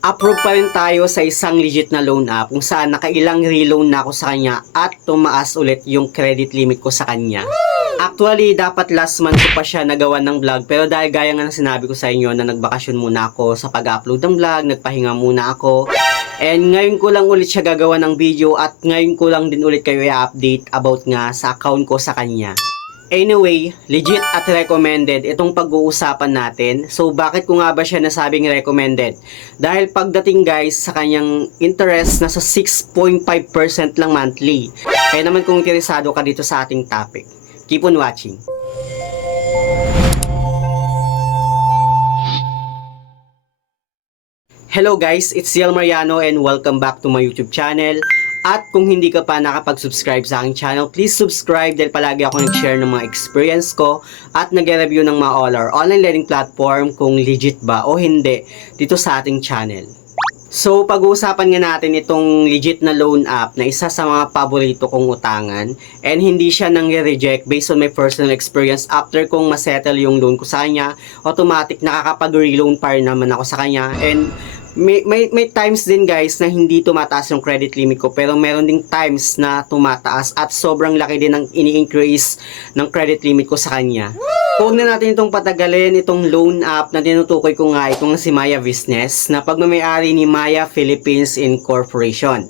Approve pa rin tayo sa isang legit na loan app kung saan nakailang reloan na ako sa kanya at tumaas ulit yung credit limit ko sa kanya. Actually, dapat last month ko pa siya nagawa ng vlog, pero dahil gaya nga ng sinabi ko sa inyo na nagbakasyon muna ako sa pag-upload ng vlog, nagpahinga muna ako. And ngayon ko lang ulit siya gagawa ng video at ngayon ko lang din ulit kayo i-update about nga sa account ko sa kanya. Anyway, legit at recommended itong pag-uusapan natin. So bakit ko nga ba siya nasabing recommended? Dahil pagdating guys sa kanyang interest nasa 6.5% lang monthly. Kaya naman kung interesado ka dito sa ating topic, keep on watching. Hello guys, it's Ciel Mariano and welcome back to my YouTube channel. At kung hindi ka pa nakapag-subscribe sa aking channel, please subscribe dahil palagi ako nag-share ng mga experience ko at nag-review ng mga online learning platform kung legit ba o hindi dito sa ating channel. So, pag-uusapan nga natin itong legit na loan app na isa sa mga paborito kong utangan and hindi siya nang-reject based on my personal experience after kong masettle yung loan ko sa kanya. Automatic nakakapag-reloan pa rin naman ako sa kanya and may times din guys na hindi tumataas yung credit limit ko pero meron ding times na tumataas at sobrang laki din ng ini-increase ng credit limit ko sa kanya. Huwag na natin itong patagalin, itong loan app na tinutukoy ko nga itong si Maya Business na pagmamayari ni Maya Philippines Incorporation.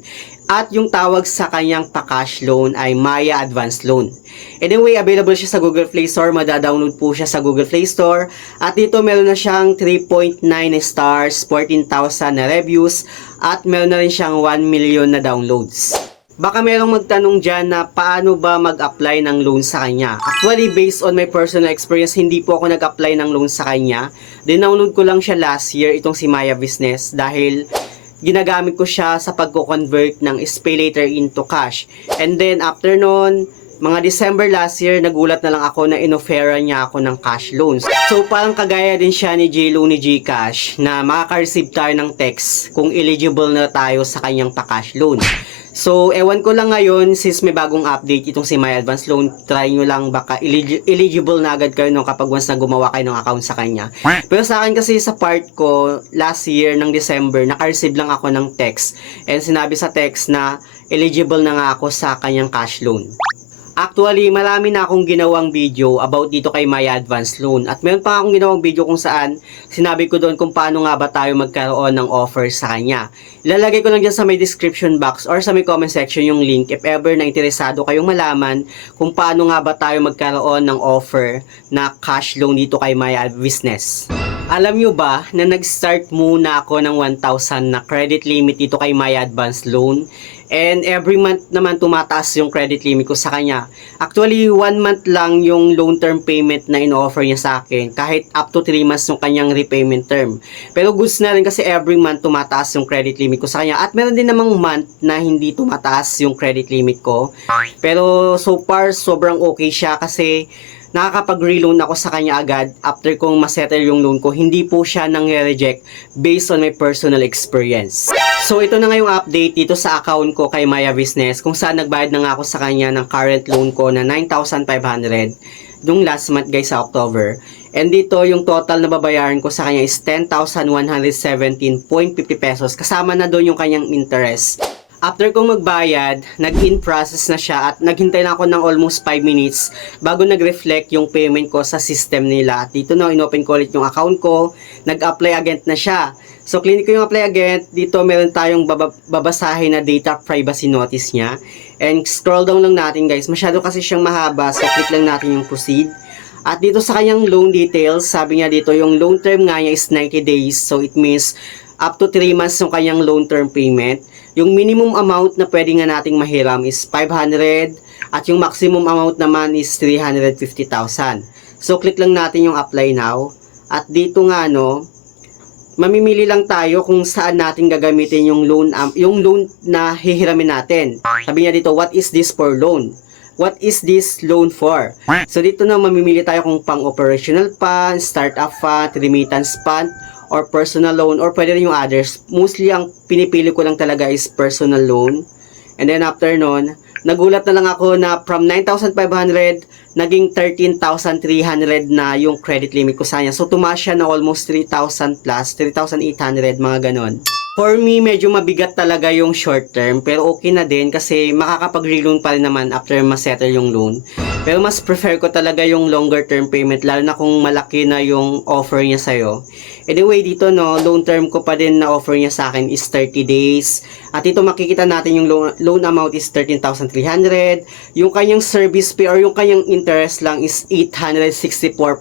At yung tawag sa kanyang pa-cash loan ay Maya Advance Loan. Anyway, available siya sa Google Play Store. Madadownload po siya sa Google Play Store. At dito meron na siyang 3.9 stars, 14,000 na reviews, at meron na rin siyang 1 million na downloads. Baka merong magtanong dyan na paano ba mag-apply ng loan sa kanya. Actually, based on my personal experience, hindi po ako nag-apply ng loan sa kanya. Dinownload ko lang siya last year, itong si Maya Business, dahil ginagamit ko siya sa pagko-convert ng SPayLater into cash. And then after nun, mga December last year, nagulat na lang ako na inofferan niya ako ng cash loans. So parang kagaya din siya ni JLo ni GCash na makaka-receive tayo ng text kung eligible na tayo sa kanyang pa-cash loan. So, ewan ko lang ngayon, since may bagong update itong si My Advance Loan, try nyo lang baka eligible na agad kayo no, kapag once na gumawa kayo ng account sa kanya. Pero sa akin kasi sa part ko, last year ng December, naka-receive lang ako ng text. And sinabi sa text na eligible na nga ako sa kanyang cash loan. Actually, marami na akong ginawang video about dito kay Maya Advance Loan. At meron pa akong ginawang video kung saan sinabi ko doon kung paano nga ba tayo magkaroon ng offer sa kanya. Ilalagay ko lang dyan sa may description box or sa may comment section yung link if ever na interesado kayong malaman kung paano nga ba tayo magkaroon ng offer na cash loan dito kay Maya Business. Alam nyo ba na nag-start muna ako ng 1,000 na credit limit dito kay Maya Advance Loan? And every month naman tumataas yung credit limit ko sa kanya. Actually, 1 month lang yung loan term payment na in-offer niya sa akin. Kahit up to 3 months yung kanyang repayment term. Pero goods na rin kasi every month tumataas yung credit limit ko sa kanya. At meron din namang month na hindi tumataas yung credit limit ko. Pero so far, sobrang okay siya kasi nakakapag-reloan ako sa kanya agad after kong masettle yung loan ko. Hindi po siya nang-reject based on my personal experience. So ito na nga yung update dito sa account ko kay Maya Business kung saan nagbayad na nga ako sa kanya ng current loan ko na 9,500 nung last month guys sa October. And dito yung total na babayaran ko sa kanya is 10,117.50 pesos. Kasama na doon yung kanyang interest. After kong magbayad, nag-in process na siya at naghintay na ako ng almost 5 minutes bago nag-reflect yung payment ko sa system nila. At dito na, inopen ko ulit yung account ko, nag-apply agent na siya. So, click ko yung apply agent. Dito meron tayong babasahin na data privacy notice niya. And scroll down lang natin guys. Masyado kasi siyang mahaba, so click lang natin yung proceed. At dito sa kanyang loan details, sabi niya dito yung loan term nga niya is 90 days. So, it means up to 3 months yung kanyang loan term payment. Yung minimum amount na pwede nga nating mahiram is 500 at yung maximum amount naman is 350,000. So, click lang natin yung apply now. At dito nga, no, mamimili lang tayo kung saan natin gagamitin yung loan na hihiramin natin. Sabi niya dito, what is this for loan? What is this loan for? So, dito na mamimili tayo kung pang-operational fund, startup fund, remittance fund, or personal loan, or pwede rin yung others. Mostly, ang pinipili ko lang talaga is personal loan. And then after nun, nagulat na lang ako na from 9,500, naging 13,300 na yung credit limit ko sa kanya. So, tumaas siya na almost 3,000 plus, 3,800, mga ganon. For me, medyo mabigat talaga yung short term, pero okay na din kasi makakapag-reloan pa rin naman after ma-settle yung loan. Pero mas prefer ko talaga yung longer term payment, lalo na kung malaki na yung offer niya sa'yo. Anyway, dito no, loan term ko pa din na offer niya sa akin is 30 days. At ito makikita natin yung loan amount is 13,300. Yung kanyang service fee or yung kanyang interest lang is 864.50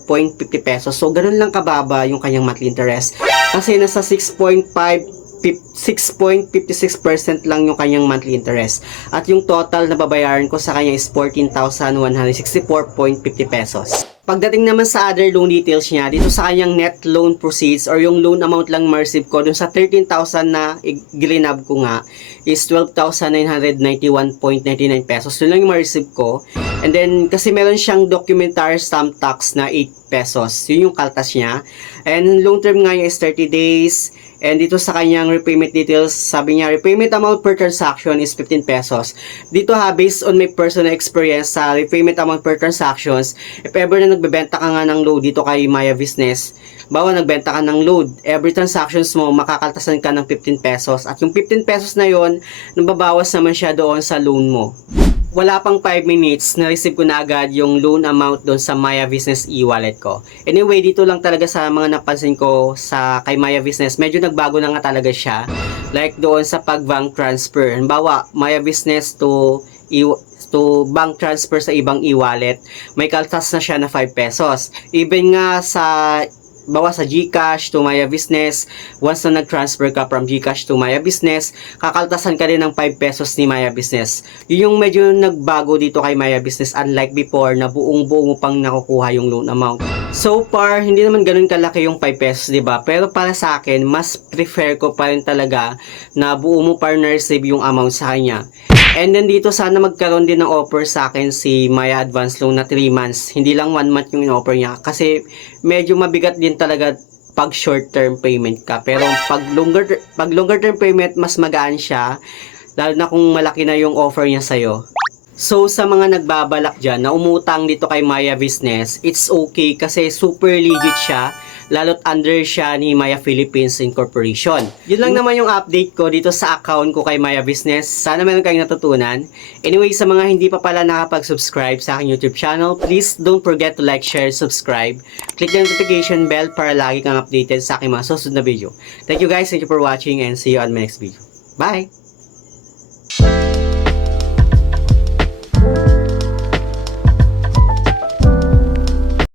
pesos. So, ganun lang kababa yung kanyang monthly interest. Kasi nasa 6.56% lang yung kanyang monthly interest. At yung total na babayaran ko sa kanya is 14,164.50 pesos. Pagdating naman sa other loan details niya, dito sa kanyang net loan proceeds or yung loan amount lang ma-receive ko dun sa 13,000 na gilinab ko nga is 12,991.99 pesos. Yun lang yung ma-receive ko. And then, kasi meron siyang documentary stamp tax na 8 pesos. Yun yung kaltas niya. And long term nga niya is 30 days. And dito sa kanyang repayment details, sabi niya, repayment amount per transaction is 15 pesos. Dito ha, based on my personal experience sa repayment amount per transactions, if ever na nagbebenta ka nga ng load dito kay Maya Business, bawa nagbenta ka ng load, every transactions mo, makakaltasan ka ng 15 pesos. At yung 15 pesos na yon, nababawas naman siya doon sa loan mo. Wala pang 5 minutes, na-receive ko na agad yung loan amount doon sa Maya Business e-wallet ko. Anyway, dito lang talaga sa mga napansin ko sa kay Maya Business, medyo nagbago na nga talaga siya. Like doon sa pag-bank transfer. Halimbawa, Maya Business to bank transfer sa ibang e-wallet, may kaltas na siya na 5 pesos. Even nga sa bawa sa GCash to Maya Business, once na nag-transfer ka from GCash to Maya Business, kakaltasan ka din ng 5 pesos ni Maya Business. Yun yung medyo nagbago dito kay Maya Business, unlike before na buong-buo mo pang nakukuha yung loan amount. So far, hindi naman ganun kalaki yung 5 pesos, diba? Pero para sa akin, mas prefer ko pa rin talaga na buo mo pa rin na-receive yung amount sa kanya. And then dito sana magkaroon din ng offer sa akin si Maya Advance Loan na 3 months. Hindi lang 1 month yung in-offer niya. Kasi medyo mabigat din talaga pag short term payment ka. Pero pag longer term payment, mas magaan siya. Lalo na kung malaki na yung offer niya sa'yo. So sa mga nagbabalak dyan na umutang dito kay Maya Business, it's okay kasi super legit siya. Lalo't under siya ni Maya Philippines Incorporation. Yun lang naman yung update ko dito sa account ko kay Maya Business. Sana meron kayong natutunan. Anyway, sa mga hindi pa pala nakapag-subscribe sa aking YouTube channel, please don't forget to like, share, subscribe. Click the notification bell para lagi kang updated sa aking mga susunod na video. Thank you guys, thank you for watching and see you on my next video. Bye!